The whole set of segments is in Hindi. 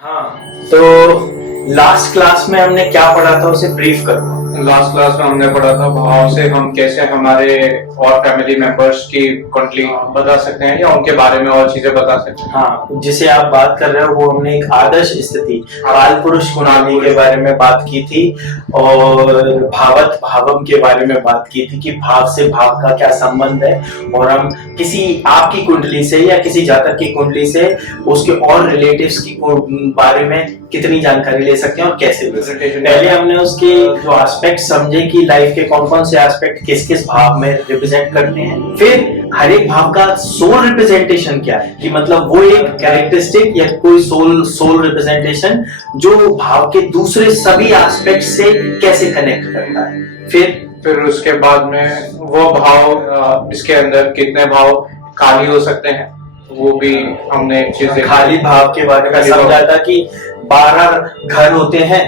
हाँ, तो लास्ट क्लास में हमने क्या पढ़ा था उसे ब्रीफ करो। लास्ट क्लास में हमने पढ़ा था भाव से हम कैसे हमारे और फैमिली मेंबर्स की कुंडली बता सकते हैं या उनके बारे में और चीजें बता सकते हैं। हाँ, जिसे आप बात कर रहे हो वो हमने एक आदर्श स्थिति काल पुरुष कुंडली के बारे में बात की थी और भावत भावम के बारे में बात की थी कि भाव से भाव का क्या संबंध है और हम किसी आपकी कुंडली से या किसी जातक की कुंडली से उसके और रिलेटिव्स की बारे में कितनी जानकारी ले सकते हैं और कैसे ले सकते हैं। पहले हमने उसके जो एस्पेक्ट समझे कि लाइफ के कौन कौन से एस्पेक्ट किस किस भाव में रिप्रेजेंट करते हैं, फिर हर एक भाव का सोल रिप्रेजेंटेशन क्या है कि मतलब वो एक कैरेक्टरिस्टिक या कोई सोल रिप्रेजेंटेशन जो भाव के दूसरे सभी एस्पेक्ट से कैसे कनेक्ट करता है। फिर उसके बाद में वो भाव इसके अंदर कितने भाव खाली हो सकते हैं वो भी हमने एक चीज खाली भाव के बारे में समझा था कि 12 घर होते हैं,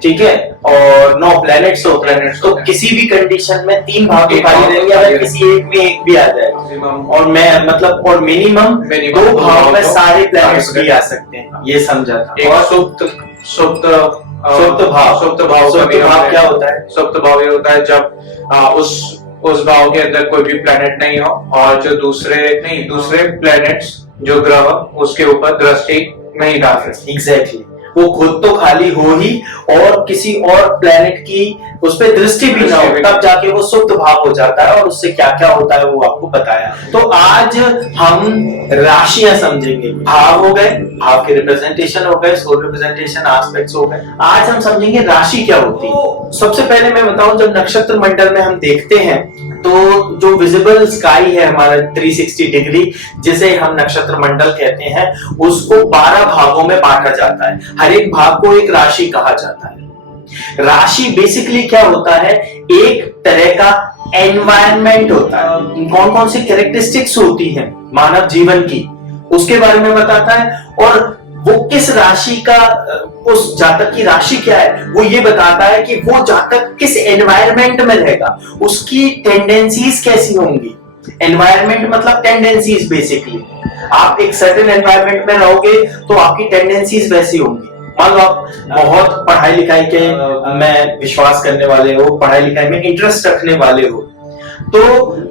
ठीक है, और 9 प्लैनेट्स होते हैं, तो किसी भी कंडीशन में 3 भाव तो खाली रहेंगे, अगर किसी एक में एक भी आ जाए और मैं मतलब और मिनिमम 2 भाव में सारे प्लैनेट्स भी आ सकते हैं, ये समझा था। और सुप्त भाव क्या होता है? सुप्त भाव ये होता है जब उस भाव के अंदर कोई भी प्लेनेट नहीं हो और जो दूसरे प्लेनेट्स जो ग्रह उसके ऊपर दृष्टि नहीं डाल सकते। एग्जैक्टली, वो खुद तो खाली हो ही और किसी और प्लेनेट की उस पर दृष्टि भी ना हो, तब जाके वो सुप्त भाव हो जाता है और उससे क्या क्या होता है वो आपको बताया। तो आज हम राशियां समझेंगे, भाव हो गए, भाव के रिप्रेजेंटेशन हो गए, सोल रिप्रेजेंटेशन एस्पेक्ट्स हो गए। आज हम समझेंगे राशि क्या होती है। सबसे पहले मैं बताऊं, जब नक्षत्र मंडल में हम देखते हैं तो जो विजिबल स्काई है हमारा 360 डिग्री जिसे हम नक्षत्र मंडल कहते हैं, उसको 12 भागों में बांटा जाता है। हर एक भाग को एक राशि कहा जाता है। राशि बेसिकली क्या होता है? एक तरह का एनवायरनमेंट होता है। कौन कौन सी कैरेक्टरिस्टिक्स होती हैं मानव जीवन की, उसके बारे में बताता है। और वो किस राशि का, उस जातक की राशि क्या है, वो ये बताता है कि वो जातक किस एनवायरनमेंट में रहेगा, उसकी टेंडेंसीज कैसी होंगी। एनवायरनमेंट मतलब टेंडेंसीज। बेसिकली आप एक सर्टेन एनवायरनमेंट में रहोगे तो आपकी टेंडेंसीज वैसी होंगी। मान लो आप बहुत पढ़ाई लिखाई के में विश्वास करने वाले हो, पढ़ाई लिखाई में इंटरेस्ट रखने वाले हो, तो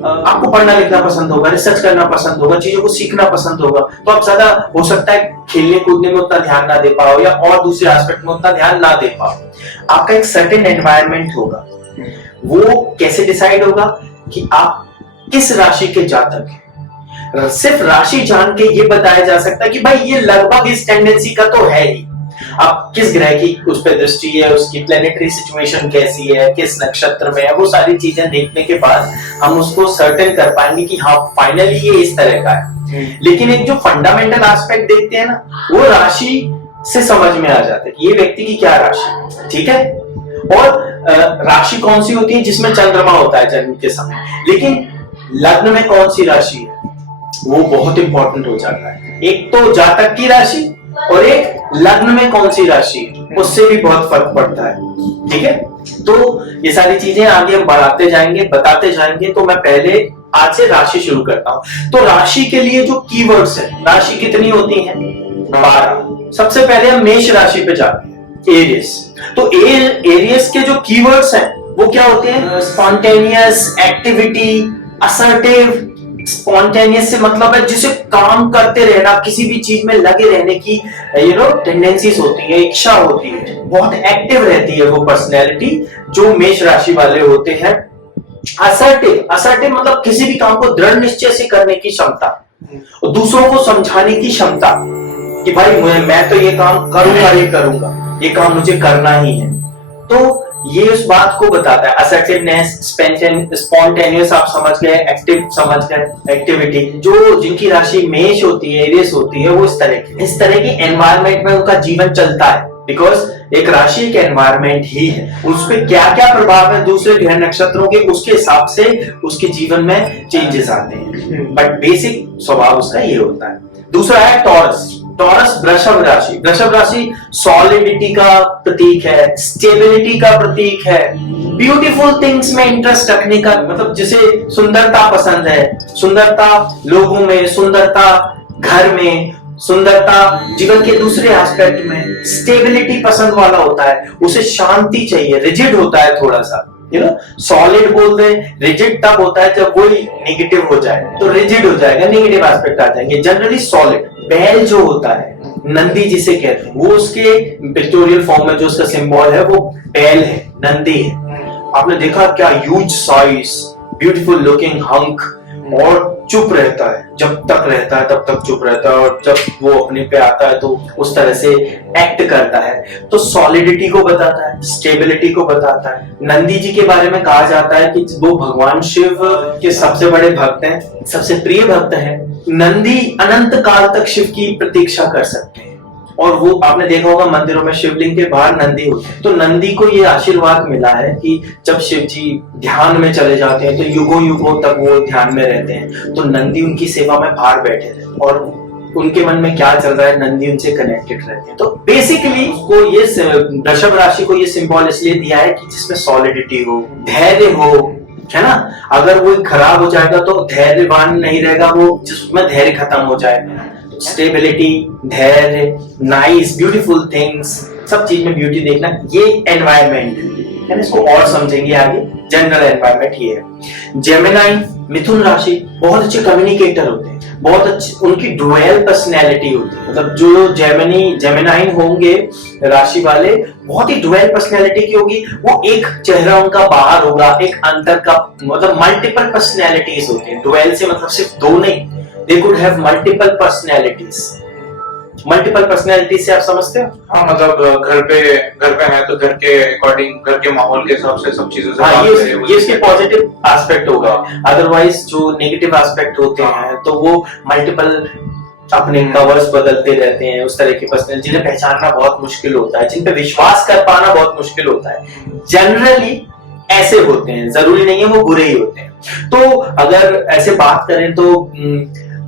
आपको पढ़ना लिखना पसंद होगा, रिसर्च करना पसंद होगा, चीजों को सीखना पसंद होगा, तो आप ज्यादा हो सकता है खेलने कूदने में उतना ध्यान ना दे पाओ या और दूसरे एस्पेक्ट में उतना ध्यान ना दे पाओ। आपका एक सर्टेन एनवायरनमेंट होगा। वो कैसे डिसाइड होगा कि आप किस राशि के जातक हैं? सिर्फ राशि जान के ये बताया जा सकता है कि भाई ये लगभग इस टेंडेंसी का तो है ही। अब किस ग्रह की उस पर दृष्टि है, उसकी प्लेनेटरी सिचुएशन कैसी है, किस नक्षत्र में है, वो सारी चीजें देखने के बाद हम उसको सर्टेन कर पाएंगे कि हाँ फाइनली ये इस तरह का है। लेकिन एक जो फंडामेंटल एस्पेक्ट देखते हैं ना, वो राशि से समझ में आ जाता है कि ये व्यक्ति की क्या राशि, ठीक है। और राशि कौन सी होती है? जिसमें चंद्रमा होता है जन्म के समय। लेकिन लग्न में कौन सी राशि है वो बहुत इंपॉर्टेंट हो जाता है। एक तो जातक की राशि और एक लग्न में कौन सी राशि है, उससे भी बहुत फर्क पड़ता है, ठीक है। तो ये सारी चीजें आगे हम बढ़ाते जाएंगे, बताते जाएंगे। तो मैं पहले आज से राशि शुरू करता हूं। तो राशि के लिए जो कीवर्ड्स है, राशि कितनी होती है? 12। सबसे पहले हम मेष राशि पे जाते हैं, एरियस। तो एरियस के जो कीवर्ड्स हैं वो क्या होते हैं? Spontaneous, activity, assertive. स्पॉन्टेनियस से मतलब है जिसे काम करते रहना, किसी भी चीज में लगे रहने की टेंडेंसीज होती है, इच्छा होती है, बहुत एक्टिव रहती है वो पर्सनैलिटी जो मेष राशि वाले होते हैं। असर्टिव मतलब किसी भी काम को दृढ़ निश्चय से करने की क्षमता और दूसरों को समझाने की क्षमता कि भाई मैं तो ये काम करूंगा, ये काम मुझे करना ही है। तो ये उस बात को बताता है। असर्टिवनेस, स्पॉन्टेनियस आप समझ गए, एक्टिव समझ गए, एक्टिविटी। जो जिनकी राशि मेष होती है, एरियस होती है, वो इस तरह की एनवायरनमेंट में उनका जीवन चलता है। बिकॉज एक राशि एक एनवायरनमेंट ही है, उस पर क्या क्या प्रभाव है दूसरे ग्रह नक्षत्रों के, उसके हिसाब से उसके जीवन में चेंजेस आते हैं। बट बेसिक स्वभाव उसका ये होता है। दूसरा है टॉरस। वृषभ राशि। वृषभ राशि सॉलिडिटी का प्रतीक है, स्टेबिलिटी का प्रतीक है, ब्यूटीफुल थिंग्स में इंटरेस्ट रखने का, मतलब जिसे सुंदरता पसंद है, सुंदरता लोगों में, सुंदरता घर में, सुंदरता, जीवन के दूसरे एस्पेक्ट में स्टेबिलिटी पसंद वाला होता है, उसे शांति चाहिए, रिजिड होता है थोड़ा सा, सॉलिड बोलते हैं, रिजिड तब होता है जब वही नेगेटिव हो जाए, तो रिजिड हो जाएगा, नेगेटिव एस्पेक्ट आ जाएंगे। Generally solid. बैल जो होता है, नंदी जिसे कहते हैं, वो उसके पिक्टोरियल फॉर्म में जो उसका सिंबल है वो बैल है, नंदी है। आपने देखा क्या huge size, beautiful looking hunk, और चुप रहता है, जब तक रहता है तब तक चुप रहता है, और जब वो अपने पे आता है तो उस तरह से एक्ट करता है। तो सॉलिडिटी को बताता है, स्टेबिलिटी को बताता है। नंदी जी के बारे में कहा जाता है कि वो भगवान शिव के सबसे बड़े भक्त हैं, सबसे प्रिय भक्त हैं। नंदी अनंत काल तक शिव की प्रतीक्षा कर सकते हैं, और वो आपने देखा होगा मंदिरों में शिवलिंग के बाहर नंदी होते हैं। तो नंदी को ये आशीर्वाद मिला है कि जब शिव जी ध्यान में चले जाते हैं तो युगों युगों तक वो ध्यान में रहते हैं, तो नंदी उनकी सेवा में बाहर बैठे रहते हैं, और उनके मन में क्या चल रहा है नंदी उनसे कनेक्टेड रहते हैं। तो बेसिकली को ये वृषभ राशि को ये सिंबल इसलिए दिया है कि जिसमें सॉलिडिटी हो, धैर्य हो, है ना। अगर वो खराब हो जाएगा तो धैर्यवान नहीं रहेगा, वो जिसमें धैर्य खत्म हो जाएगा। स्टेबिलिटी, धैर्य, नाइस, ब्यूटीफुल थिंग्स, सब चीज में ब्यूटी देखना, ये एनवायरमेंट है। इसको और समझेंगे आगे। जनरल एनवायरमेंट ये है। जेमिनाई, मिथुन राशि, बहुत अच्छे कम्युनिकेटर होते हैं, बहुत अच्छी उनकी डुअल पर्सनैलिटी होती है। मतलब जो जेमिनाइन होंगे राशि वाले, बहुत ही डुअल पर्सनैलिटी की होगी। वो एक चेहरा उनका बाहर होगा, एक अंदर का, मतलब मल्टीपल पर्सनैलिटीज होती है। डुअल से मतलब सिर्फ दो नहीं, they could have multiple personalities। Multiple personality से आप समझते हो? हाँ, मतलब घर पे है तो घर के अकॉर्डिंग, घर के माहौल के हिसाब से सब चीजों से हाँ, ये इसके पॉजिटिव एस्पेक्ट होगा। अदरवाइज जो नेगेटिव एस्पेक्ट होते हैं तो वो मल्टीपल अपने कवर्स बदलते रहते हैं, उस तरह की पर्सनैलिटी जिन्हें पहचानना बहुत मुश्किल होता है, जिन पे विश्वास कर पाना बहुत मुश्किल होता है। जनरली ऐसे होते हैं, जरूरी नहीं है वो बुरे ही होते हैं। तो अगर ऐसे बात करें तो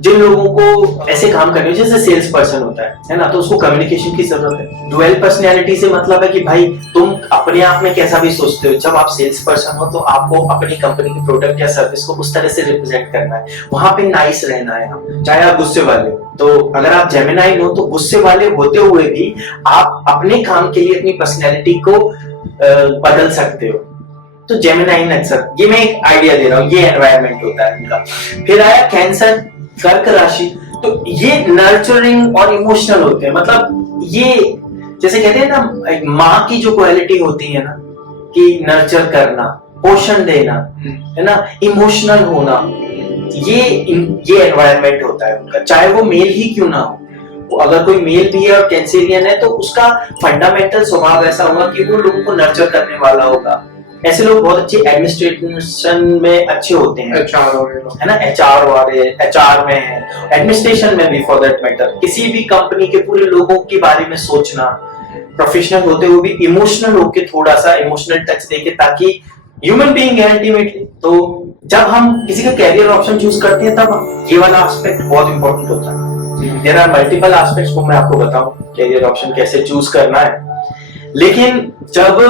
जिन लोगों को ऐसे काम करने हैं, जैसे सेल्स पर्सन होता है ना, तो उसको कम्युनिकेशन की जरूरत है। डुअल पर्सनैलिटी से मतलब है कि भाई तुम अपने आप में कैसा भी सोचते हो, जब आप सेल्स पर्सन हो तो आपको अपनी कंपनी के प्रोडक्ट या सर्विस को उस तरह से रिप्रेजेंट करना है, वहां पे नाइस रहना है, चाहे आप गुस्से वाले हो। तो अगर आप जेमिनाई हो तो गुस्से वाले होते हुए भी आप अपने काम के लिए अपनी पर्सनैलिटी को बदल सकते हो। तो जेमिनाई अक्सर, ये मैं एक आइडिया दे रहा हूँ, ये एनवायरमेंट होता है उनका। फिर आया कैंसर, कर्क राशि। तो ये नर्चरिंग और इमोशनल होते हैं। मतलब ये जैसे कहते हैं ना, एक माँ की जो क्वालिटी होती है ना, कि नर्चर करना, पोषण देना, है ना, इमोशनल होना, ये एनवायरमेंट होता है उनका, चाहे वो मेल ही क्यों ना हो। अगर कोई मेल भी है और कैंसेरियन है तो उसका फंडामेंटल स्वभाव ऐसा होगा कि वो लोगों को नर्चर करने वाला होगा। ऐसे लोग बहुत अच्छे एडमिनिस्ट्रेशन में अच्छे होते हैं, है ना, एचआर में है, एडमिनिस्ट्रेशन में भी फॉर दैट मैटर। किसी भी कंपनी के पूरे लोगों के बारे में सोचना, प्रोफेशनल होते हुए भी इमोशनल होके, थोड़ा सा इमोशनल टच देके, ताकि ह्यूमन बीइंग है अल्टीमेटली। तो जब हम किसी का कैरियर ऑप्शन चूज करते हैं तब ये वाला एस्पेक्ट बहुत इंपॉर्टेंट होता है। देयर आर मल्टीपल एस्पेक्ट्स, वो मैं आपको बताऊं कैरियर ऑप्शन कैसे चूज करना है। लेकिन जब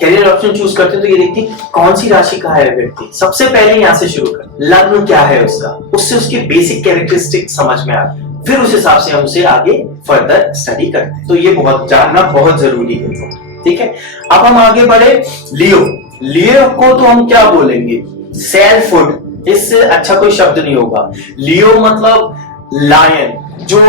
कैरियर ऑप्शन चूज करते हैं तो ये देखते हैं कौन सी राशि का है व्यक्ति। सबसे पहले यहाँ से शुरू कर, लग्न क्या है उसका, उससे उसके बेसिक कैरेक्टरिस्टिक समझ में आते हैं, फिर उस हिसाब से हम उसे आगे फर्दर स्टडी करते हैं। तो ये बहुत जानना बहुत जरूरी है, ठीक है। अब हम आगे बढ़े, लियो को तो हम क्या बोलेंगे, सेल्फहुड, इससे अच्छा कोई शब्द नहीं होगा। लियो मतलब लायन, जो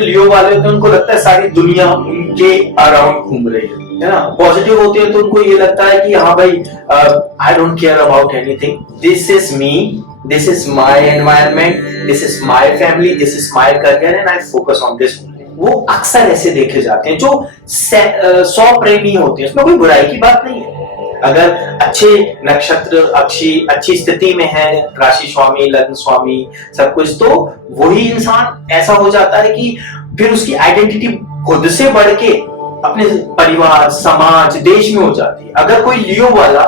लियो वाले होते हैं उनको लगता है सारी दुनिया उनके अराउंड घूम रही है ना। पॉजिटिव होते हैं तो उनको ये लगता है कि हाँ भाई, I don't care about anything, this is me, this is my environment, this is my family, this is my career and I focus on this. वो अक्सर ऐसे देखे जाते हैं जो 100 प्रेमी होते हैं, उसमें कोई बुराई की बात नहीं है। अगर अच्छे नक्षत्र, अच्छी स्थिति में है, राशि स्वामी, लग्न स्वामी, सब कुछ, तो वही इंसान ऐसा हो जाता है कि फिर उसकी आइडेंटिटी खुद से बढ़ के अपने परिवार, समाज, देश में हो जाती है। अगर कोई लियो वाला,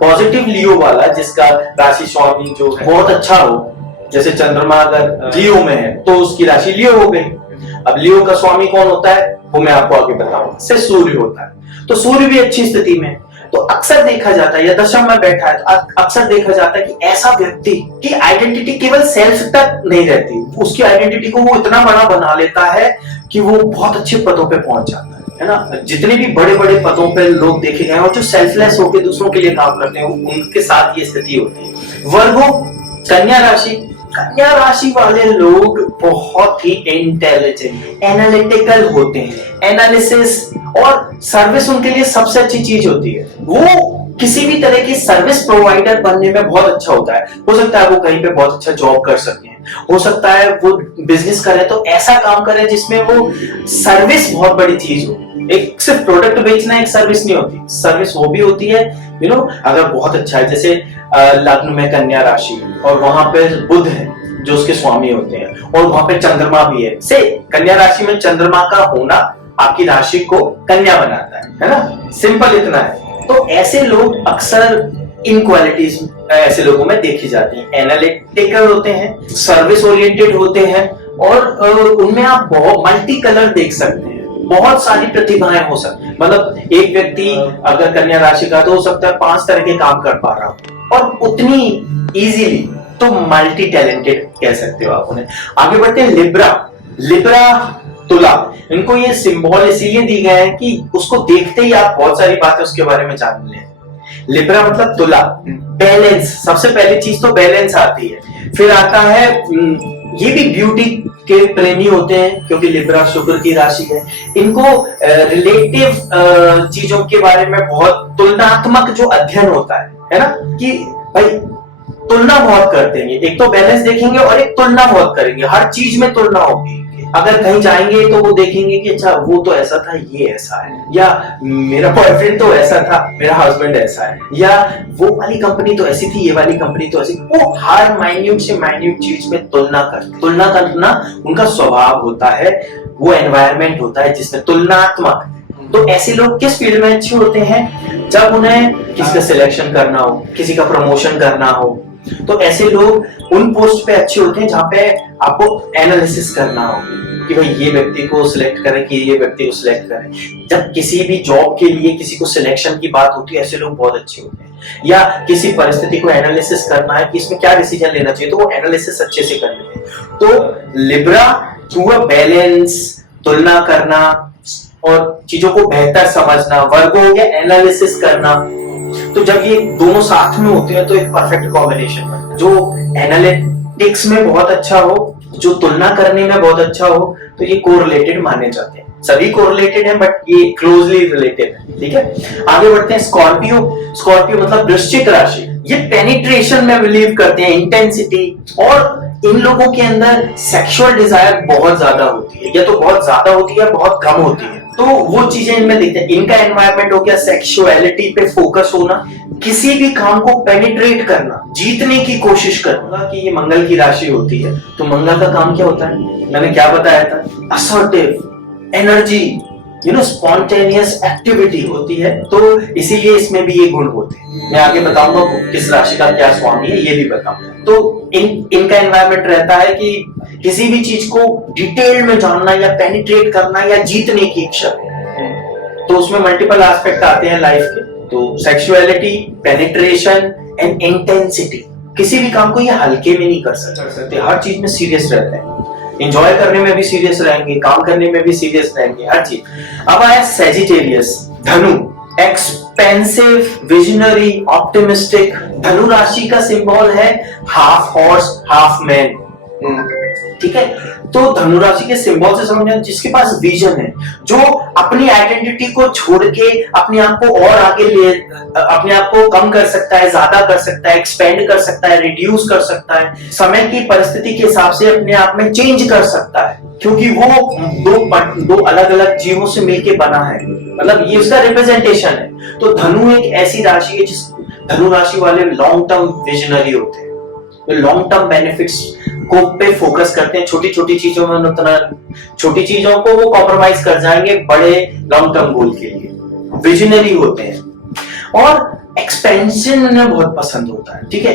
पॉजिटिव लियो वाला, जिसका राशि स्वामी जो है बहुत अच्छा हो, जैसे चंद्रमा अगर लियो में है तो उसकी राशि लियो हो गई। अब लियो का स्वामी कौन होता है वो मैं आपको आगे बताऊंगा, से सूर्य होता है। तो सूर्य भी अच्छी स्थिति में, तो अक्सर देखा जाता है, या दशम में बैठा है तो अक्सर देखा जाता है कि ऐसा व्यक्ति की आइडेंटिटी केवल सेल्फ तक नहीं रहती, उसकी आइडेंटिटी को वो इतना बड़ा बना लेता है कि वो बहुत अच्छे पदों पे पहुंच जाता है ना। जितने भी बड़े बड़े पदों पे लोग देखे गए और जो सेल्फलेस होकर दूसरों के लिए काम करते हैं, उनके साथ ये स्थिति होती है। वर्गो, कन्या राशि, कन्या राशि वाले लोग बहुत ही इंटेलिजेंट, एनालिटिकल होते हैं। एनालिसिस और सर्विस उनके लिए सबसे अच्छी चीज होती है। वो किसी भी तरह की सर्विस प्रोवाइडर बनने में बहुत अच्छा होता है। हो सकता है वो कहीं पे बहुत अच्छा जॉब कर सके, हो सकता है वो बिजनेस करे तो ऐसा काम करे जिसमें वो सर्विस बहुत बड़ी चीज हो। एक सिर्फ प्रोडक्ट बेचना एक सर्विस नहीं होती, सर्विस वो भी होती है अगर बहुत अच्छा है। जैसे लग्न में कन्या राशि और वहां पे बुध है जो उसके स्वामी होते हैं, और वहां पे चंद्रमा भी है। से कन्या राशि में चंद्रमा का होना आपकी राशि को कन्या बनाता है ना। सिंपल इतना है। तो ऐसे लोग अक्सर इन क्वालिटीज ऐसे लोगों में देखी जाती हैं। एनालिटिकल होते हैं, सर्विस ओरिएंटेड होते हैं, और उनमें आप बहुत मल्टी कलर देख सकते हैं। बहुत सारी प्रतिभाएं हो सकती हैं। मतलब एक व्यक्ति अगर कन्या राशि का तो हो सकता है 5 तरह के काम कर पा रहा हो, और उतनी इजीली, तो मल्टी टैलेंटेड कह सकते हो आप उन्हें। आगे बढ़ते हैं लिब्रा। लिब्रा तुला, इनको ये सिंबल इसीलिए दी गए हैं कि उसको देखते ही आप बहुत सारी बातें उसके बारे में जान लें। लिब्रा मतलब तुला, बैलेंस। सबसे पहली चीज तो बैलेंस आती है। फिर आता है ये भी ब्यूटी के प्रेमी होते हैं क्योंकि लिब्रा शुक्र की राशि है। इनको रिलेटिव चीजों के बारे में बहुत तुलनात्मक जो अध्ययन होता है ना, कि भाई तुलना बहुत करते हैं। एक तो बैलेंस देखेंगे और एक तुलना बहुत करेंगे, हर चीज में तुलना होगी। अगर कहीं जाएंगे तो वो देखेंगे कि अच्छा वो तो ऐसा था, ये ऐसा है, या मेरा बॉयफ्रेंड तो ऐसा था, मेरा हस्बैंड ऐसा है, या वो वाली कंपनी तो ऐसी थी, ये वाली कंपनी तो ऐसी। वो हर माइन्यूट से माइन्यूट चीज में तुलना करना उनका स्वभाव होता है। वो एनवायरमेंट होता है जिसमें तुलनात्मक। तो ऐसे लोग किस फील्ड में अच्छे होते हैं? जब उन्हें किसी का सिलेक्शन करना हो, किसी का प्रमोशन करना हो, तो ऐसे लोग उन पोस्ट पे अच्छे होते हैं जहां पे आपको एनालिसिस करना हो कि भाई ये व्यक्ति को सिलेक्ट करें कि ये व्यक्ति को सिलेक्ट करें। जब किसी भी जॉब के लिए किसी को सिलेक्शन की बात होती है, ऐसे लोग बहुत अच्छे होते हैं। या किसी परिस्थिति को एनालिसिस करना है कि इसमें क्या डिसीजन लेना चाहिए, तो वो एनालिसिस अच्छे से कर लेते हैं। तो लिब्रा थ्रू अ बैलेंस, तुलना करना और चीजों को बेहतर समझना। वर्गो हो गया एनालिसिस करना। तो जब ये दोनों साथ में होते हैं तो एक परफेक्ट कॉम्बिनेशन बनता है। जो एनालिटिक्स में बहुत अच्छा हो, जो तुलना करने में बहुत अच्छा हो, तो ये कोरिलेटेड माने जाते हैं। सभी कोरिलेटेड हैं बट ये क्लोजली रिलेटेड है। ठीक है, आगे बढ़ते हैं। स्कॉर्पियो। स्कॉर्पियो मतलब वृश्चिक राशि। ये पेनिट्रेशन में बिलीव करते हैं, इंटेंसिटी, और इन लोगों के अंदर सेक्सुअल डिजायर बहुत ज्यादा होती है, या तो बहुत ज्यादा होती है, बहुत कम होती है। तो वो चीजें इनमें देखते हैं। इनका एनवायरनमेंट हो गया सेक्सुअलिटी पे फोकस होना, किसी भी काम को पेनिट्रेट करना, जीतने की कोशिश करना। कि ये मंगल की राशि होती है, तो मंगल का काम क्या होता है? मैंने क्या बताया था? असर्टिव, एनर्जी, स्पॉन्टेनियस एक्टिविटी होती है। तो इसीलिए इसमें भी ये गुण होते हैं। मैं आगे बताऊंगा किस राशि का क्या स्वामी है, ये भी बताऊंगा। तो इनका एनवायरनमेंट रहता है कि किसी भी चीज को डिटेल में जानना, या पेनिट्रेट करना, या जीतने की इच्छा। तो उसमें मल्टीपल एस्पेक्ट आते हैं लाइफ के। तो सेक्सुअलिटी, पेनिट्रेशन एंड इंटेंसिटी। किसी भी काम को ये हल्के में नहीं कर सकते, हर चीज में सीरियस रहते हैं। एंजॉय करने में भी सीरियस रहेंगे, काम करने में भी सीरियस रहेंगे, हर चीज। अब आया सेजिटेरियस, धनु। Expensive, visionary, optimistic. धनु राशि का सिंबल है हाफ हॉर्स हाफ मैन। ठीक है, तो धनु राशि के सिंबल से समझना, जिसके पास विजन है, जो अपनी आइडेंटिटी को छोड़ के अपने आप को और आगे ले, अपने आप को कम कर सकता है, ज्यादा कर सकता है, एक्सपेंड कर सकता है, रिड्यूस कर सकता है, समय की परिस्थिति के हिसाब से अपने आप में चेंज कर सकता है, क्योंकि वो दो अलग अलग जीवों से मिलके बना है। मतलब ये उसका रिप्रेजेंटेशन है। तो धनु एक ऐसी राशि है जिस धनु राशि वाले लॉन्ग टर्म विजनरी होते हैं, लॉन्ग टर्म बेनिफिट्स को पे फोकस करते हैं। छोटी छोटी चीजों में उतना, छोटी चीजों को वो कॉम्प्रोमाइज कर जाएंगे बड़े लॉन्ग टर्म गोल के लिए। विजनरी होते हैं, और एक्सपेंशन उन्हें बहुत पसंद होता है। ठीक है,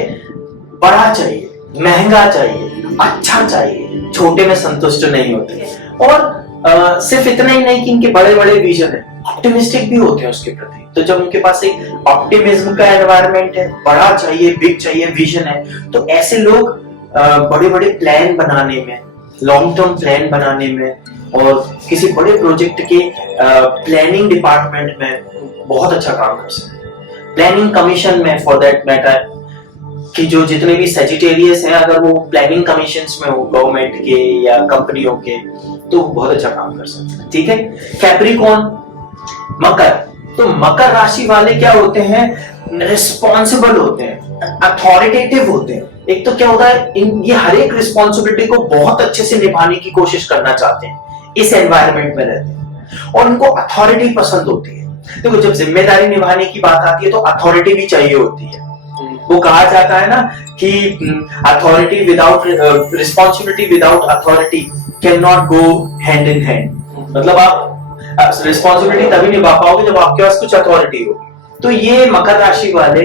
बड़ा चाहिए, महंगा चाहिए, अच्छा चाहिए, छोटे में संतुष्ट नहीं होते। और सिर्फ इतना ही नहीं कि इनके बड़े बड़े विजन है, ऑप्टिमिस्टिक भी होते हैं उसके प्रति। तो जब उनके पास एक ऑप्टिमिज्म का एनवायरनमेंट है, बड़ा चाहिए, बिग चाहिए, विजन है, तो ऐसे लोग बड़े बड़े प्लान बनाने में, लॉन्ग टर्म प्लान बनाने में और किसी बड़े प्रोजेक्ट के प्लानिंग डिपार्टमेंट में बहुत अच्छा काम कर सकते हैं। प्लानिंग कमीशन में फॉर दैट मैटर कि जो जितने भी सेजिटेरियस हैं, अगर वो प्लानिंग कमीशंस में हो गवर्नमेंट के या कंपनियों के, तो बहुत अच्छा काम कर सकते हैं। ठीक है। कैप्रिकॉर्न, मकर, तो मकर राशि वाले क्या होते हैं, रिस्पॉन्सिबल होते हैं, अथॉरिटेटिव होते हैं। एक तो क्या होता है, ये हर एक रिस्पॉन्सिबिलिटी को बहुत अच्छे से निभाने की कोशिश करना चाहते हैं, इस एनवायरनमेंट में रहते हैं और उनको अथॉरिटी पसंद होती है। देखो जब जिम्मेदारी निभाने की बात आती है तो अथॉरिटी भी चाहिए होती है। वो कहा जाता है ना कि authority without responsibility without authority can not go hand in hand. मतलब आप रिस्पॉन्सिबिलिटी तभी निभा पाओगे जब आपके पास कुछ अथॉरिटी हो। तो ये मकर राशि वाले,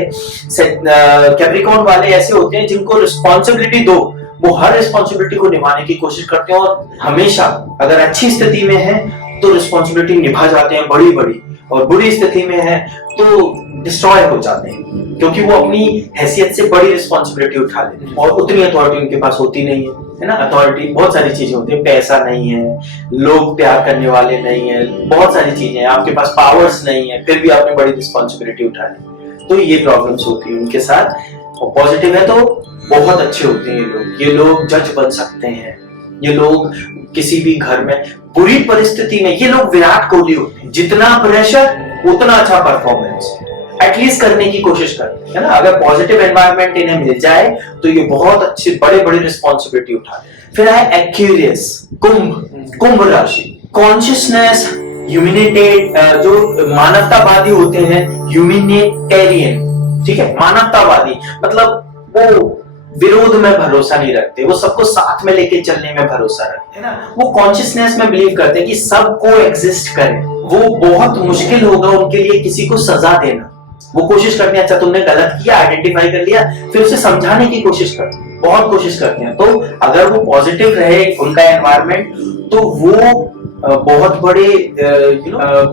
कैप्रिकॉर्न वाले ऐसे होते हैं जिनको रिस्पॉन्सिबिलिटी दो, वो हर रिस्पॉन्सिबिलिटी को निभाने की कोशिश करते हैं और हमेशा अगर अच्छी स्थिति में है तो रिस्पॉन्सिबिलिटी निभा जाते हैं बड़ी बड़ी, और बुरी स्थिति में है तो डिस्ट्रॉय हो जाते हैं क्योंकि वो अपनी हैसियत से बड़ी रिस्पॉन्सिबिलिटी उठा लेते हैं और उतनी अथॉरिटी उनके पास होती नहीं है ना। अथॉरिटी बहुत सारी चीजें होती है, पैसा नहीं है, लोग प्यार करने वाले नहीं है, बहुत सारी चीजें हैं, आपके पास पावर्स नहीं है, फिर भी आपने बड़ी रिस्पॉन्सिबिलिटी उठा ली, तो ये प्रॉब्लम्स होती है उनके साथ। और पॉजिटिव है तो बहुत अच्छे होते हैं ये लोग। ये लोग जज बन सकते हैं, ये लोग किसी भी घर में बुरी परिस्थिति में, ये लोग विराट कोहली होते हैं, जितना प्रेशर उतना अच्छा परफॉर्मेंस एटलीस्ट करने की कोशिश करते हैं ना। अगर पॉजिटिव एनवायरनमेंट इन्हें मिल जाए तो ये बहुत अच्छी बड़े बड़े रिस्पॉन्सिबिलिटी उठाते हैं। फिर है एक्वेरियस, कुंभ राशि, कॉन्शियसनेस, ह्यूमैनिटेड, जो मानवतावादी होते हैं, ह्यूमैनिटेरियन, ठीक है, मानवतावादी मतलब वो विरोध में भरोसा नहीं रखते, वो सबको साथ में लेके चलने में भरोसा रखते हैं ना। वो कॉन्शियसनेस में बिलीव करते हैं कि सब को एग्जिस्ट करें। वो बहुत मुश्किल होगा उनके लिए किसी को सजा देना। वो कोशिश करते हैं, अच्छा तुमने गलत किया, आइडेंटिफाई कर लिया, फिर उसे समझाने की कोशिश करते हैं, बहुत कोशिश करते हैं। तो अगर वो पॉजिटिव रहे उनका एनवायरनमेंट तो वो बहुत बड़े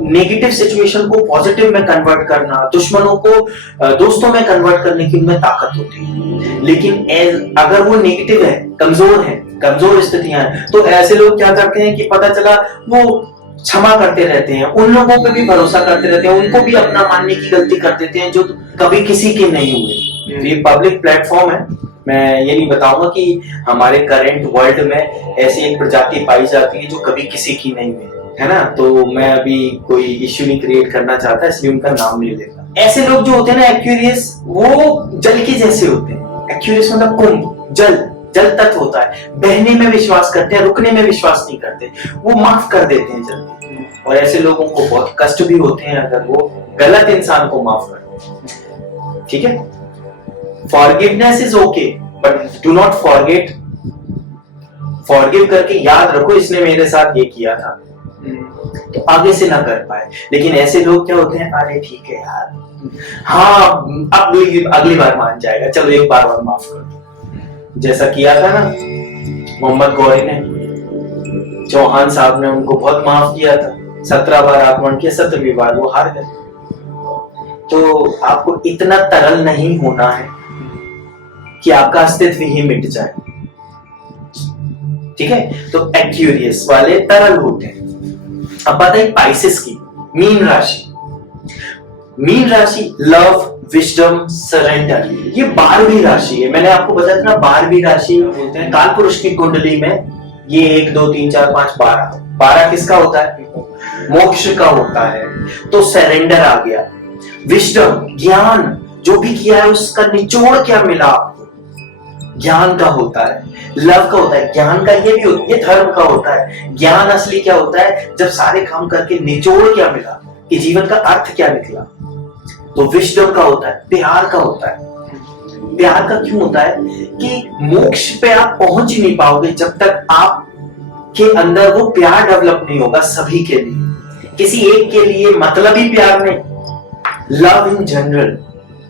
नेगेटिव सिचुएशन को पॉजिटिव में कन्वर्ट करना, दुश्मनों को दोस्तों में कन्वर्ट करने की उनमें ताकत होती है। लेकिन अगर वो नेगेटिव है, कमजोर है, कमजोर स्थितियां हैं, तो ऐसे लोग क्या करते हैं कि पता चला वो क्षमा करते रहते हैं, उन लोगों पे भी भरोसा करते रहते हैं, उनको भी अपना मानने की गलती कर देते हैं जो कभी किसी के नहीं हुए। ये पब्लिक प्लेटफॉर्म है, मैं ये नहीं बताऊंगा कि हमारे करंट वर्ल्ड में ऐसी एक प्रजाति पाई जाती है जो कभी किसी की नहीं हुई, है ना। तो मैं अभी कोई इश्यू नहीं क्रिएट करना चाहता, इसलिए उनका नाम नहीं लेता। ऐसे लोग जो होते हैं ना एक्वेरियस, वो जल के जैसे होते हैं। एक्वेरियस मतलब कुंभ, जल तत्व होता है, बहने में विश्वास करते हैं, रुकने में विश्वास नहीं करते, वो माफ कर देते हैं जल्दी। और ऐसे लोगों को बहुत कष्ट भी होते हैं अगर वो गलत इंसान को माफ कर। ठीक है, forgiveness is okay but do not forget. Forgive करके याद रखो इसने मेरे साथ ये किया था, तो आगे से ना कर पाए। लेकिन ऐसे लोग क्या होते हैं, अरे ठीक है यार, हाँ अब अगली बार मान जाएगा, चलो एक बार और माफ कर दो। जैसा किया था ना मोहम्मद गौरी ने, चौहान साहब ने उनको बहुत माफ किया था, 17 बार आक्रमण किया, 17वीं बार वो हार गए। तो आपको इतना तरल नहीं होना है कि आपका अस्तित्व ही मिट जाए। ठीक है, तो एक्वेरियस वाले तरल होते हैं। अब बात है पाइसेस की, मीन राशि। मीन राशि लव, विजडम, सरेंडर, ये 12वीं राशि है। मैंने आपको बताया था ना 12वीं राशि बोलते हैं काल पुरुष की कुंडली में, ये 1 2 3 4 5 12 किसका होता है, मोक्ष का होता है। तो सरेंडर आ गया। विजडम, ज्ञान, जो भी किया है उसका निचोड़ क्या मिला आपको, ज्ञान का होता है। लव का होता है, ज्ञान का ये भी होता है, ये धर्म का होता है। ज्ञान असली क्या होता है, जब सारे काम करके निचोड़ क्या मिला, कि जीवन का अर्थ क्या निकला। तो विजडम का होता है, प्यार का होता है। प्यार का क्यों होता है कि मोक्ष पे आप पहुंच ही नहीं पाओगे जब तक आप के अंदर वो प्यार डेवलप नहीं होगा सभी के लिए, किसी एक के लिए मतलबी प्यार नहीं, लव इन जनरल,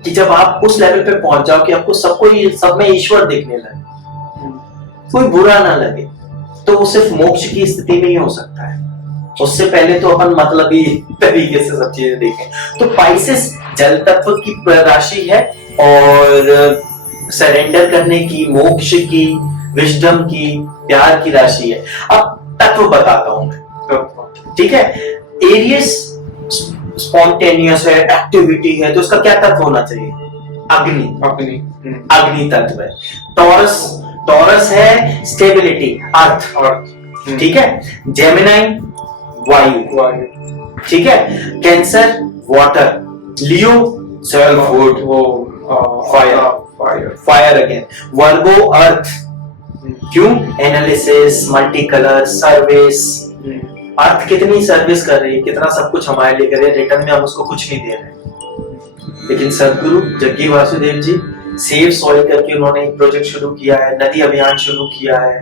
कि जब आप उस लेवल पे पहुंच जाओ कि आपको सब में ईश्वर दिखने लगे, कोई बुरा ना लगे, तो वो सिर्फ मोक्ष की स्थिति में ही हो सकता है। उससे पहले तो अपन मतलबी तरीके से सब चीजें देखें। तो पाइसेस जल तत्व की राशि है और सरेंडर करने की, मोक्ष की, विजडम की, प्यार की राशि है। अब तत्व बताता हूं मैं, ठीक है। एरियस स्पॉन्टेनियस है, एक्टिविटी है, तो उसका क्या तत्व होना चाहिए? अग्नि। अग्नि तत्व है। टॉरस है स्टेबिलिटी, अर्थ, ठीक है। जेमिनाई वायु, ठीक है। Cancer water, Leo soil, wood, fire again. Virgo earth, क्यों? Analysis, multi colour, service. Earth कितनी सर्विस कर रही है, कितना सब कुछ हमारे लिए कर रही है, रिटर्न में हम उसको कुछ नहीं दे रहे। लेकिन सदगुरु जग्गी वासुदेव जी सेव सॉइल करके उन्होंने एक प्रोजेक्ट शुरू किया है, नदी अभियान शुरू किया है,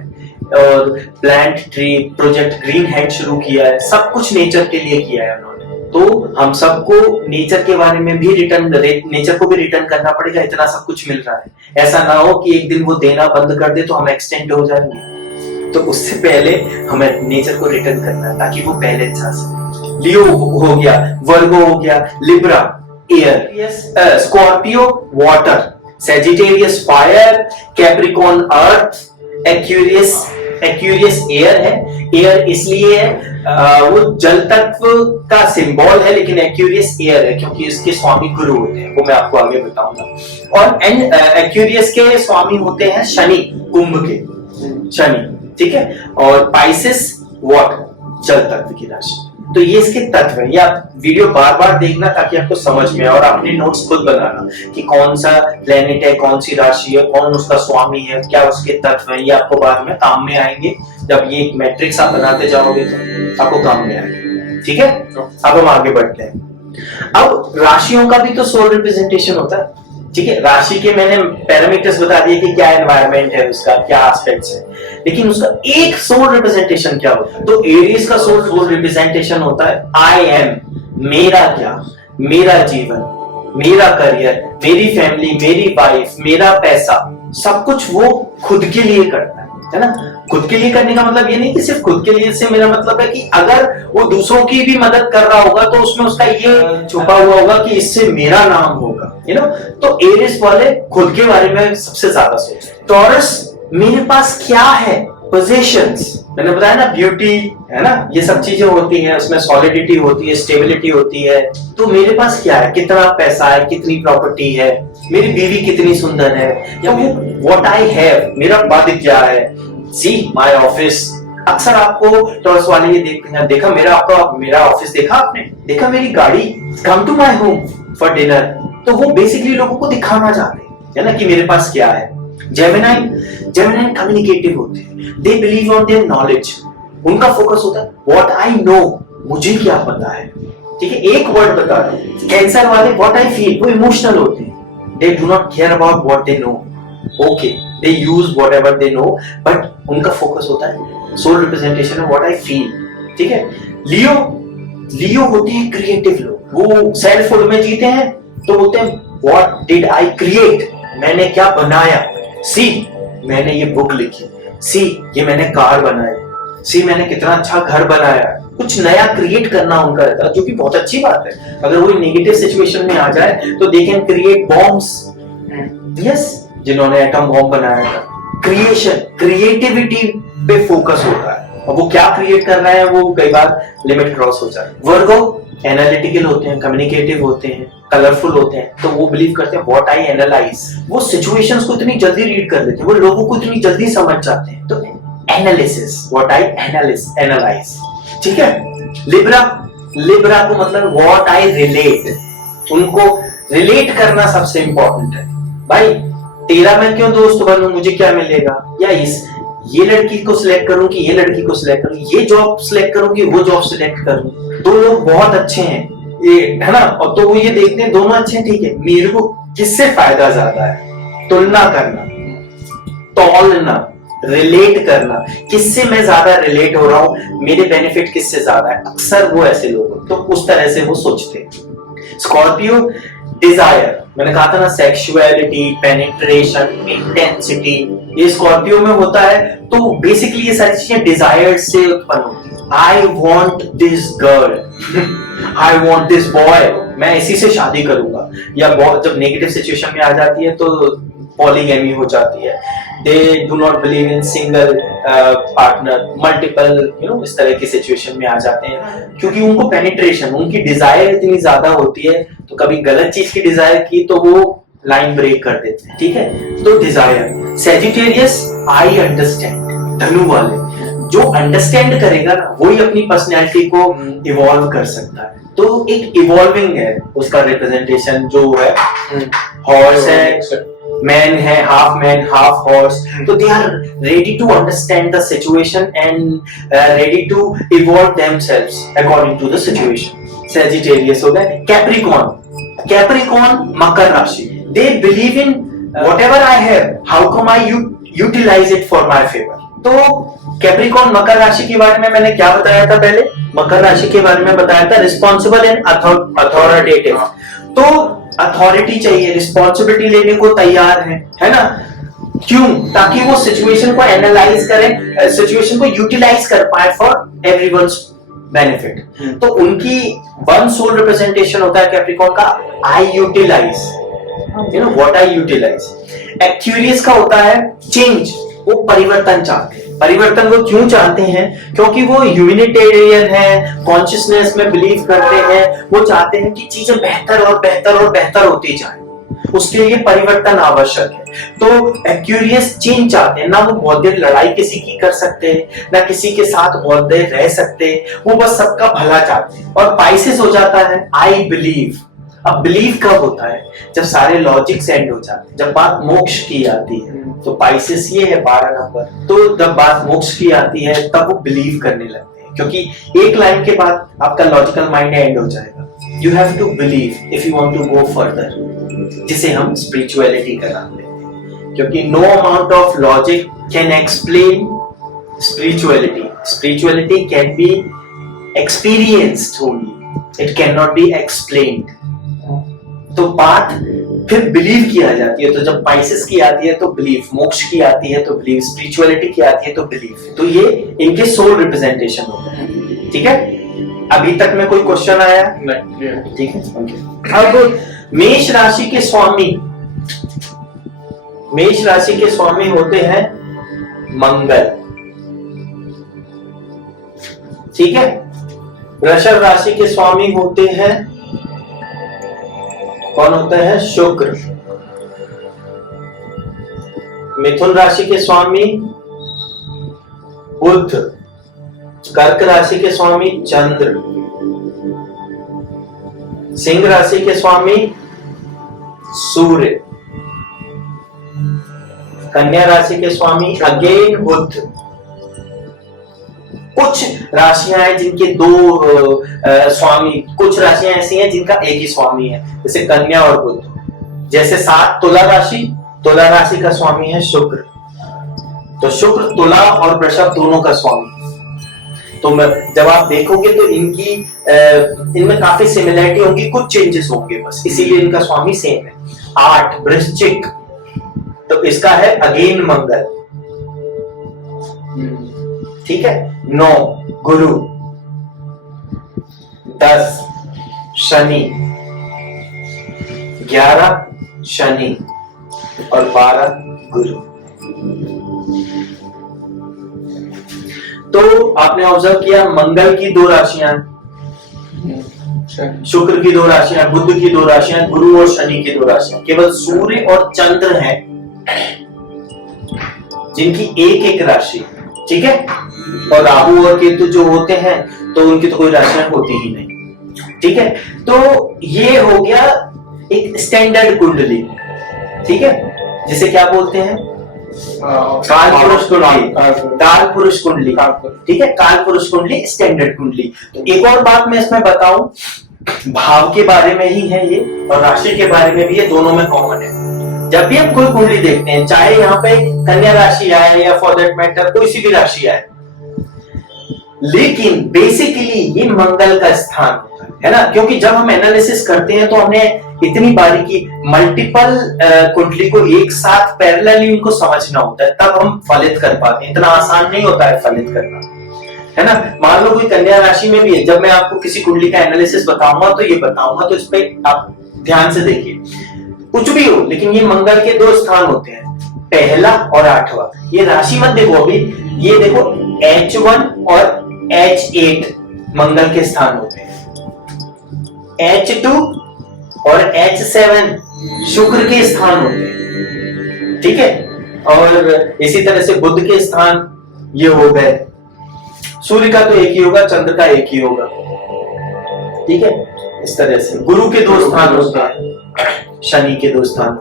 और plant tree project green hand शुरू किया है। सब कुछ नेचर के लिए किया है उन्होंने। तो हम सबको नेचर के बारे में भी नेचर को भी रिटर्न करना पड़ेगा, इतना सब कुछ मिल रहा है। ऐसा ना हो कि एक दिन वो देना बंद कर दे तो हम एक्सटेंट हो जाएंगे। तो उससे पहले हमें नेचर को रिटर्न करना है ताकि वो बैलेंस आ सके। लियो हो गया, वर्गो हो गया, Libra air, Scorpio water, Sagittarius fire, Capricorn earth, Aquarius air है। एयर इसलिए है वो जल तत्व का सिंबल है, लेकिन एक्वेरियस एयर है क्योंकि इसके स्वामी गुरु होते हैं, वो मैं आपको आगे बताऊंगा। और एक्वेरियस के स्वामी होते हैं शनि, कुंभ के शनि, ठीक है। और पाइसेस वाटर, जल तत्व की राशि। तो ये इसके तत्व है। ये आप वीडियो बार बार देखना ताकि आपको समझ में, और अपने नोट्स खुद बनाना कि कौन सा प्लेनेट है, कौन सी राशि है, कौन उसका स्वामी है, क्या उसके तत्व है। ये आपको बाद में काम में आएंगे। जब ये एक मैट्रिक्स आप बनाते जाओगे तो आपको काम में आएंगे, ठीक है। अब हम आगे बढ़ते हैं। अब राशियों का भी तो सोल रिप्रेजेंटेशन होता है, ठीक है। राशि के मैंने पैरामीटर्स बता दिए कि क्या एनवायरनमेंट है उसका, क्या एस्पेक्ट्स है, लेकिन उसका एक सोल रिप्रेजेंटेशन क्या होता है? तो एरीज का सोल रिप्रेजेंटेशन होता है आई एम, मेरा क्या, मेरा जीवन, मेरा करियर, मेरी फैमिली, मेरी वाइफ, मेरा पैसा, सब कुछ वो खुद के लिए करता है ना। खुद के लिए करने का मतलब ये नहीं कि सिर्फ खुद के लिए, से मेरा मतलब है कि अगर वो दूसरों की भी मदद कर रहा होगा तो उसमें उसका ये छुपा हुआ होगा कि इससे मेरा नाम होगा, यू नो। तो एरिस वाले खुद के बारे में सबसे ज्यादा सोचते हैं। टॉरस, मेरे पास क्या है, पोजेशंस, मैंने बताया ना, ब्यूटी है ना, ये सब चीजें होती हैं, उसमें सॉलिडिटी होती है, स्टेबिलिटी होती है। तो मेरे पास क्या है, कितना पैसा है, कितनी प्रॉपर्टी है, मेरी बीवी कितनी सुंदर है, या वो व्हाट आई हैव, मेरा पद क्या है, सी माय ऑफिस। अक्सर आपको टॉरस वाले ये देखा मेरा ऑफिस देखा आपने, देखा मेरी गाड़ी, come to my home for dinner. तो वो बेसिकली लोगों को दिखाना चाहते हैं, है ना, कि मेरे पास क्या है। जेमिनाई कम्युनिकेटिव होते हैं, they believe on their knowledge. उनका फोकस होता है व्हाट आई नो, मुझे क्या पता है, ठीक है, एक वर्ड बता दो। कैंसर वाले व्हाट आई फील, वो इमोशनल होते हैं, they do not care about what they know, okay, they use whatever they know, but उनका फोकस होता है sole representation of what I feel, ठीक है। लियो होते हैं क्रिएटिव लोग, वो सेल्फहुड में जीते हैं, तो बोलते हैं व्हाट डिड आई क्रिएट, मैंने क्या बनाया। सी, मैंने ये बुक लिखी, सी, ये मैंने कार बनाई, सी, मैंने कितना अच्छा घर बनाया। कुछ नया क्रिएट करना उनका रहता है, जो कि बहुत अच्छी बात है। अगर वो नेगेटिव सिचुएशन में आ जाए तो they can create bombs, yes, जिन्होंने एटम बॉम्ब बनाया था। क्रिएशन, क्रिएटिविटी पे फोकस होता है, और वो क्या क्रिएट कर रहे हैं वो कई बार लिमिट क्रॉस हो जाए। वर्गो एनालिटिकल होते हैं, कम्युनिकेटिव होते हैं, कलरफुल होते हैं, तो वो बिलीव करते हैं व्हाट आई एनालाइज। वो सिचुएशंस को इतनी जल्दी रीड कर लेते हैं, वो लोगों को इतनी जल्दी समझ जाते हैं। तो एनालिसिस, व्हाट आई एनालाइज, ठीक है। लिब्रा को मतलब व्हाट आई रिलेट, उनको रिलेट करना सबसे इंपॉर्टेंट है। भाई तेरा मैं क्यों दोस्त बनूं, मुझे क्या मिलेगा, या ये लड़की को सिलेक्ट करूं कि ये लड़की को सिलेक्ट करूं, ये जॉब सिलेक्ट करूं कि वो जॉब सिलेक्ट करूं। दो लोग बहुत अच्छे हैं, ये है ना, और तो वो ये देखते हैं दोनों अच्छे हैं, ठीक है, मेरे को किससे फायदा ज्यादा है। तुलना करना, तौलना, रिलेट करना, किससे मैं ज्यादा रिलेट हो रहा हूं, मेरे बेनिफिट किससे ज्यादा है। अक्सर वो ऐसे लोग, तो उस तरह से वो सोचते हैं। स्कॉर्पियो, डिजायर, मैंने कहा था ना, सेक्सुअलिटी, पेनिट्रेशन, इंटेंसिटी, ये स्कॉर्पियो में होता है। तो बेसिकली ये सारी चीजें डिजायर से उत्पन्न होती है। I want this girl, I want this boy, मैं इसी से शादी करूंगा। या जब नेगेटिव सिचुएशन में आ जाती है तो पॉलीगैमी हो जाती है। दे do not believe in single partner, multiple इस तरह की सिचुएशन में आ जाते हैं, क्योंकि उनको पेनिट्रेशन, उनकी डिजायर इतनी ज्यादा होती है, तो कभी गलत चीज की डिजायर की तो वो लाइन ब्रेक कर देते हैं। ठीक है, तो डिजायर। सेजिटेरियस, आई अंडरस्टैंड, धनु वाले, जो अंडरस्टैंड करेगा ना वही अपनी पर्सनैलिटी को इवॉल्व कर सकता है। तो एक इवॉल्विंग है उसका रिप्रेजेंटेशन जो है। हॉर्स है, मैन है, हाफ मैन हाफ हॉर्स, तो they are ready to understand the situation and ready to evolve themselves according to the situation. Sagittarius हो गया। कैप्रिकॉर्न, कैप्रिकॉर्न मकर राशि, they believe in whatever I have, how come I utilise it for my favour. तो कैप्रिकॉर्न मकर राशि के बारे में मैंने क्या बताया था पहले? मकर राशि के बारे में बताया था रिस्पॉन्सिबल एंड अथॉरिटेटिव। तो अथॉरिटी चाहिए, रिस्पॉन्सिबिलिटी लेने को तैयार है ना? क्यों? ताकि वो सिचुएशन को एनालाइज करें, सिचुएशन को यूटिलाइज कर पाए फॉर एवरीवन्स बेनिफिट। तो उनकी वन सोल रिप्रेजेंटेशन होता है कैप्रिकॉर्न का, I utilise, what I utilise. Aquarius का होता है चेंज, वो परिवर्तन चाहते हैं। परिवर्तन वो क्यों चाहते हैं? क्योंकि वो ह्यूमैनिटेरियन है, कॉन्शियसनेस में बिलीव करते हैं, वो चाहते हैं कि चीजें बेहतर और बेहतर और बेहतर होती जाए, उसके लिए परिवर्तन आवश्यक है। तो एक्यूरियस चेंज चाहते हैं, ना वो बहुत देर लड़ाई किसी की कर सकते हैं, ना किसी के साथ बहुत देर रह सकते, वो बस सबका भला चाहते हैं। और पाइसेस हो जाता है आई बिलीव। अब बिलीव कब होता है? जब सारे लॉजिक्स एंड हो जाते हैं, जब बात मोक्ष की आती है। तो पाइसेस ये है 12 नंबर। तो जब बात मोक्ष की आती है तब वो बिलीव करने लगते हैं, क्योंकि एक लाइन के बाद आपका लॉजिकल माइंड एंड हो जाएगा। You have to believe if you want to go further, जिसे हम स्पिरिचुअलिटी का नाम लेते हैं, क्योंकि no amount of logic can explain spirituality. Spirituality can be experienced only, it can not be explained. तो बात फिर बिलीव किया जाती है। तो जब पाइसेस की आती है तो बिलीव, मोक्ष की आती है तो बिलीव, स्पिरिचुअलिटी की आती है तो बिलीव। तो ये इनके सोल रिप्रेजेंटेशन होते हैं। ठीक है, अभी तक में कोई क्वेश्चन आया? नहीं। ठीक है, ओके। अब मेष राशि के स्वामी, मेष राशि के स्वामी होते हैं मंगल। ठीक है, वृषभ राशि के स्वामी होते हैं, कौन होता है? शुक्र। मिथुन राशि के स्वामी बुध। कर्क राशि के स्वामी चंद्र। सिंह राशि के स्वामी सूर्य। कन्या राशि के स्वामी अगेन बुध। कुछ राशियां हैं जिनके दो स्वामी, कुछ राशियां ऐसी हैं जिनका एक ही स्वामी है, जैसे कन्या और बुध। जैसे 7 तुला राशि, तुला राशि का स्वामी है शुक्र। तो शुक्र तुला और वृषभ दोनों का स्वामी। तो जब आप देखोगे तो इनकी इनमें काफी सिमिलरिटी होगी, कुछ चेंजेस होंगे बस, इसीलिए इनका स्वामी सेम है। 8 वृश्चिक, तो इसका है अगेन मंगल। ठीक है। 9 गुरु। 10 शनि। 11 शनि और 12 गुरु। तो आपने ऑब्जर्व किया मंगल की 2 राशियां, शुक्र की 2 राशियां, बुध की 2 राशियां, गुरु और शनि की 2 राशियां। केवल सूर्य और चंद्र हैं जिनकी एक राशि। ठीक है, और राहु और केतु जो होते हैं तो उनकी तो कोई राशियां होती ही नहीं। ठीक है, तो ये हो गया एक स्टैंडर्ड कुंडली। ठीक है, जिसे क्या बोलते हैं? काल पुरुष कुंडली, काल पुरुष कुंडली। ठीक है, काल पुरुष कुंडली, स्टैंडर्ड कुंडली। तो एक और बात मैं इसमें बताऊं, भाव के बारे में ही है ये और राशि के बारे में भी है, दोनों में कॉमन है। जब भी हम कोई कुंडली देखते हैं, चाहे यहाँ पे कन्या राशि आए या फॉर दैट मैटर कोई सी भी राशि आए, लेकिन बेसिकली ये मंगल का स्थान होता है ना, क्योंकि जब हम एनालिसिस करते हैं तो हमें इतनी बारीकी मल्टीपल कुंडली को एक साथ पैरेलली उनको समझना होता है, तब हम फलित कर पाते हैं। इतना आसान नहीं होता है फलित करना। है ना। मान लो कोई कन्या राशि में भी है, जब मैं आपको किसी कुंडली का एनालिसिस बताऊंगा तो ये बताऊंगा, तो इस पे आप ध्यान से देखिए। कुछ भी हो, लेकिन ये मंगल के 2 स्थान होते हैं, पहला और 8वां। ये राशि मत देखो अभी, ये देखो H1 और H8 मंगल के स्थान होते हैं, H2 और H7 शुक्र के स्थान होते हैं, ठीक है। और इसी तरह से बुध के स्थान ये हो गए, सूर्य का तो एक ही होगा, चंद्र का एक ही होगा, ठीक है। इस तरह से गुरु के 2 स्थान होते हैं, शनि के 2 स्थान।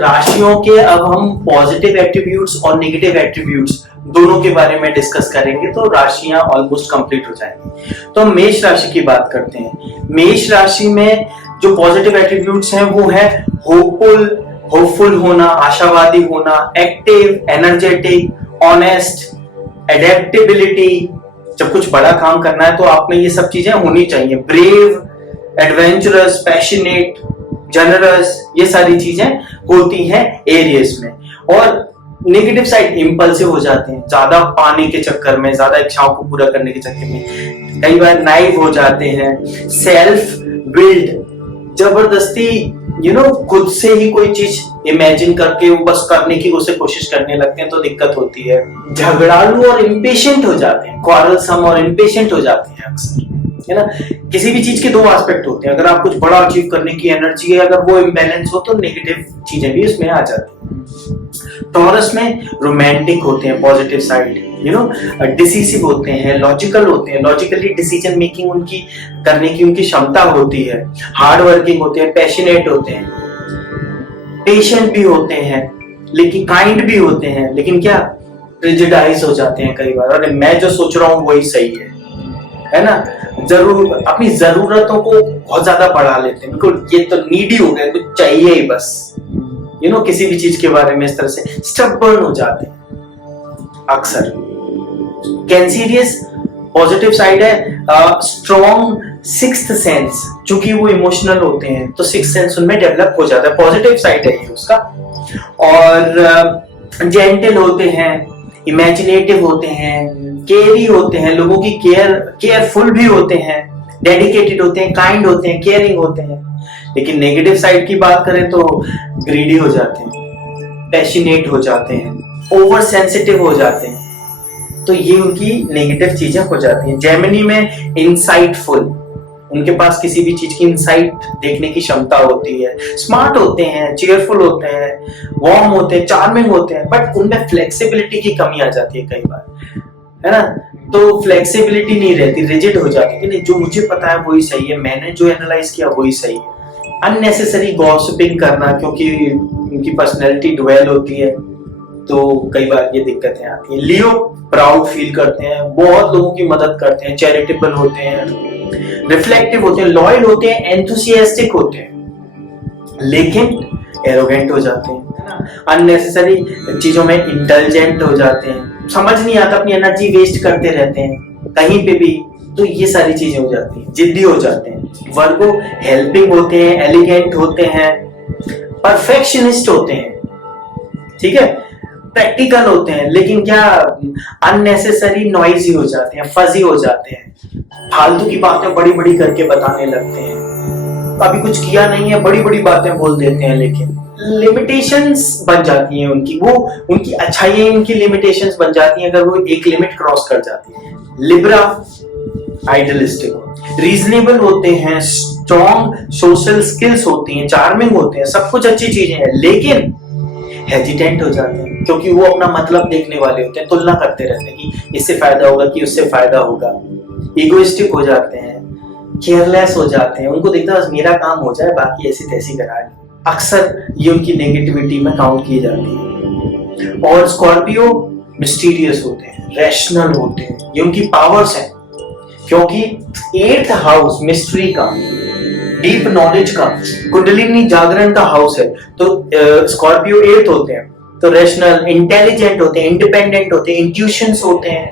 राशियों के अब हम पॉजिटिव एट्रीब्यूट्स और नेगेटिव एट्रीब्यूट्स दोनों के बारे में डिस्कस करेंगे, तो राशियां ऑलमोस्ट कंप्लीट हो जाएंगी। तो हम मेष राशि की बात करते हैं। मेष राशि में जो पॉजिटिव एट्रीब्यूट्स हैं वो है होपफुल होना, आशावादी होना, एक्टिव, एनर्जेटिक, ऑनेस्ट, एडेप्टेबिलिटी। जब कुछ बड़ा काम करना है तो आप में ये सब चीजें होनी चाहिए। ब्रेव, एडवेंचरस, पैशनेट, जनरस, ये सारी चीजें होती हैं एरियस में। और नेगेटिव साइड इंपल्सिव हो जाते हैं, ज्यादा पाने के चक्कर में, ज्यादा इच्छाओं को पूरा करने के चक्कर में, कई बार नाइव हो जाते हैं, सेल्फ बिल्ड, जबरदस्ती खुद से ही कोई चीज इमेजिन करके वो बस करने की उसे कोशिश करने लगते हैं, तो दिक्कत होती है। झगड़ालू और इम्पेशेंट हो जाते हैं, क्वारलसम और इम्पेशेंट हो जाते हैं अक्सर, है ना। किसी भी चीज के 2 एस्पेक्ट होते हैं, अगर आप कुछ बड़ा अचीव करने की एनर्जी है, अगर वो इम्बैलेंस हो तो नेगेटिव चीजें भी उसमें आ जाती हैं। टॉरस में रोमांटिक होते हैं, पॉजिटिव साइड, डिसिसिव होते हैं, लॉजिकल होते हैं, लॉजिकली डिसीजन मेकिंग उनकी करने की उनकी क्षमता होती है, हार्ड वर्किंग होते हैं, पैशनेट होते हैं, पेशेंट भी होते हैं, लेकिन काइंड भी होते हैं, लेकिन क्या प्रेजुडाइज हो जाते हैं कई बार, अरे मैं जो सोच रहा हूँ वही सही है ना। जरूर अपनी जरूरतों को बहुत ज्यादा बढ़ा लेते हैं, बिल्कुल ये तो नीडी हो गए, कुछ चाहिए ही बस, किसी भी चीज के बारे में इस तरह से स्टबर्न हो जाते हैं अक्सर। कैंसिरियस पॉजिटिव साइड है, स्ट्रॉन्ग सिक्स्थ सेंस, चूंकि वो इमोशनल होते हैं तो सिक्स्थ सेंस उनमें डेवलप हो जाता है, पॉजिटिव साइड है ये उसका। और जेंटल होते हैं, इमेजिनेटिव होते हैं, केयरी होते हैं, लोगों की केयरफुल भी होते हैं, डेडिकेटेड होते हैं, काइंड होते हैं, केयरिंग होते हैं। लेकिन नेगेटिव साइड की बात करें तो ग्रीडी हो जाते हैं, पैशनेट हो जाते हैं, ओवर सेंसिटिव हो जाते हैं, तो ये उनकी नेगेटिव चीजें हो जाती हैं। जेमिनी में इनसाइटफुल, उनके पास किसी भी चीज की इनसाइट देखने की क्षमता होती है, स्मार्ट होते हैं, चेयरफुल होते हैं, वार्म होते हैं, चार्मिंग होते हैं, बट उनमें फ्लेक्सिबिलिटी की कमी आ जाती है कई बार, है ना। तो फ्लेक्सिबिलिटी नहीं रहती, रिजिड हो जाती है कि नहीं जो मुझे पता है वही सही है, मैंने जो एनालाइज किया वही सही है। अननेसेसरी गॉसिपिंग करना, क्योंकि उनकी पर्सनैलिटी ड्वेल होती है तो कई बार ये दिक्कतें आती हैं। लियो प्राउड फील करते हैं, बहुत लोगों की मदद करते हैं, चैरिटेबल होते हैं, रिफ्लेक्टिव होते हैं, लॉयल होते हैं, एंथुसियास्टिक होते हैं, लेकिन एरोगेंट हो जाते हैं, अननेसेसरी चीजों में इंटेलिजेंट हो जाते हैं, समझ नहीं आता, अपनी एनर्जी वेस्ट करते रहते हैं कहीं पे भी, तो ये सारी चीजें हो जाती हैं, जिद्दी हो जाते हैं। वर्गो हेल्पिंग होते हैं, एलिगेंट होते हैं, परफेक्शनिस्ट होते हैं, ठीक है, प्रैक्टिकल होते हैं, लेकिन क्या अननेसेसरी नॉइजी हो जाते हैं, फजी हो जाते हैं, फालतू की बातें बड़ी बड़ी करके बताने लगते हैं, अभी कुछ किया नहीं है बड़ी बड़ी बातें बोल देते हैं, लेकिन लिमिटेशंस बन जाती हैं उनकी, वो उनकी अच्छाइयां उनकी लिमिटेशंस बन जाती हैं अगर वो एक लिमिट क्रॉस कर जाती है। लिब्रा आइडियलिस्टिक, रीजनेबल होते हैं, स्ट्रॉन्ग सोशल स्किल्स होती हैं, चार्मिंग होते हैं, सब कुछ अच्छी चीजें हैं, लेकिन हेजिटेंट हो जाते हैं क्योंकि वो अपना मतलब देखने वाले होते हैं, तुलना करते रहते हैं कि इससे फायदा होगा कि उससे फायदा होगा, इगोइस्टिक हो जाते हैं, केयरलेस हो जाते हैं, उनको दिखता है बस मेरा काम हो जाए बाकी ऐसी तैसी करा ले, अक्सर ये उनकी नेगेटिविटी में काउंट की जाती है। और स्कॉर्पियो मिस्टीरियस होते हैं, रैशनल होते हैं, ये उनकी पावर्स हैं, क्योंकि 8th हाउस मिस्ट्री का, डीप नॉलेज का, कुंडलिनी जागरण का हाउस है, तो स्कॉर्पियो 8th होते हैं, तो रैशनल, इंटेलिजेंट होते हैं, इंडिपेंडेंट होते हैं, इंट्यूशंस होते हैं,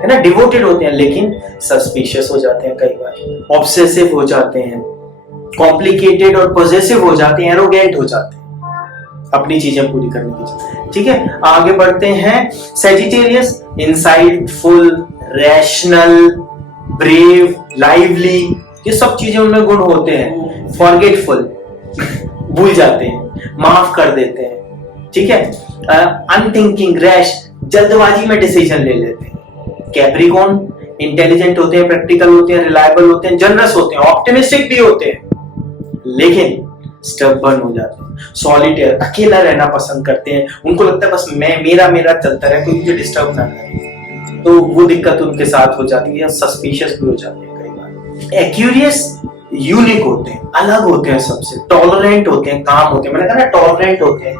है ना, डिवोटेड होते हैं, लेकिन सस्पिशियस हो जाते हैं कई बार, ऑब्सेसिव हो जाते हैं, कॉम्प्लिकेटेड और पॉजेसिव हो जाते हैं, एरोगेंट हो जाते हैं, अपनी चीजें पूरी करने की। ठीक है, आगे बढ़ते हैं। Sagittarius, insightful, rational, brave, lively, ये सब चीजें उनमें गुण होते हैं। फॉरगेटफुल, भूल जाते हैं, माफ कर देते हैं। ठीक है, अनथिंकिंग, रैश, जल्दबाजी में डिसीजन ले लेते हैं। कैप्रिकॉर्न, इंटेलिजेंट होते हैं, प्रैक्टिकल होते हैं, रिलायबल होते हैं, जनरस होते हैं, ऑप्टिमिस्टिक भी होते हैं, लेकिन स्टबर्न हो जाते हैं। सॉलिटेयर, अकेला रहना पसंद करते हैं, उनको लगता है बस मैं मेरा चलता रहे, कोई मुझे डिस्टर्ब ना करे, तो वो दिक्कत उनके साथ हो जाती है, या सस्पिशियस भी हो जाते हैं कई बार। एक्यूरियस, यूनिक होते हैं, अलग होते हैं सबसे, टॉलरेंट होते हैं, काम होते हैं, मैंने कहा ना टॉलरेंट होते हैं।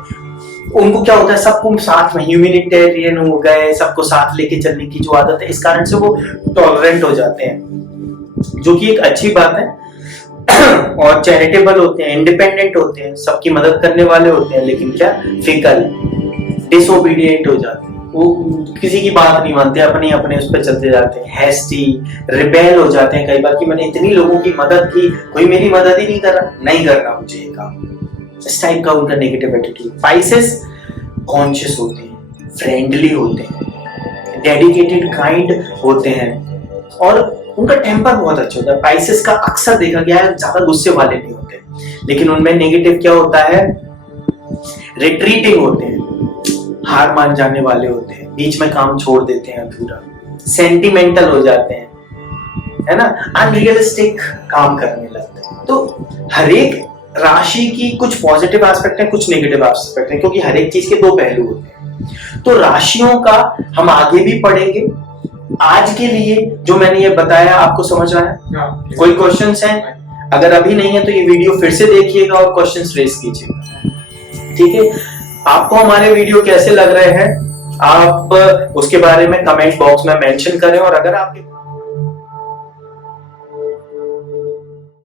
उनको क्या होता है, सबको साथ में, ह्यूमैनिटेरियन हो गए, सबको साथ लेके चलने की जो आदत है, इस कारण से वो टॉलरेंट हो जाते हैं, जो कि एक अच्छी बात है। और चैरिटेबल होते हैं, इंडिपेंडेंट होते हैं, सबकी मदद करने वाले होते हैं, लेकिन क्या, फिकल, डिसोबीडिएंट हो जाते हैं, वो किसी की बात नहीं मानते, अपने अपने उस पर चलते जाते हैं। हैस्टी, रिबेल हो जाते हैं कई बार कि मैंने इतनी लोगों की मदद की, कोई मेरी मदद ही नहीं कर रहा, नहीं करना मुझे ये काम, इस टाइप का उनका नेगेटिव एटीट्यूड। पाइसेस, कॉन्शियस होते हैं, फ्रेंडली होते हैं, डेडिकेटेड, काइंड होते हैं, और उनका टेम्पर बहुत अच्छा होता है। पाइसेस का अक्सर देखा गया है ज्यादा गुस्से वाले नहीं होते, लेकिन उनमें नेगेटिव क्या होता है, रिट्रीटिंग होते हैं, हार मान जाने वाले होते हैं, बीच में काम छोड़ देते हैं अधूरा, सेंटिमेंटल हो जाते हैं, है ना, अनरियलिस्टिक काम करने लगते हैं। तो हर एक राशि की कुछ पॉजिटिव एस्पेक्ट है, कुछ नेगेटिव एस्पेक्ट है, क्योंकि हर एक चीज के दो पहलू होते हैं। तो राशियों का हम आगे भी पढ़ेंगे। आज के लिए जो मैंने ये बताया आपको समझ आया? कोई क्वेश्चंस हैं? अगर अभी नहीं है तो ये वीडियो फिर से देखिएगा और क्वेश्चंस रेज कीजिएगा। ठीक है, आपको हमारे वीडियो कैसे लग रहे हैं आप उसके बारे में कमेंट बॉक्स में मेंशन करें, और अगर आपके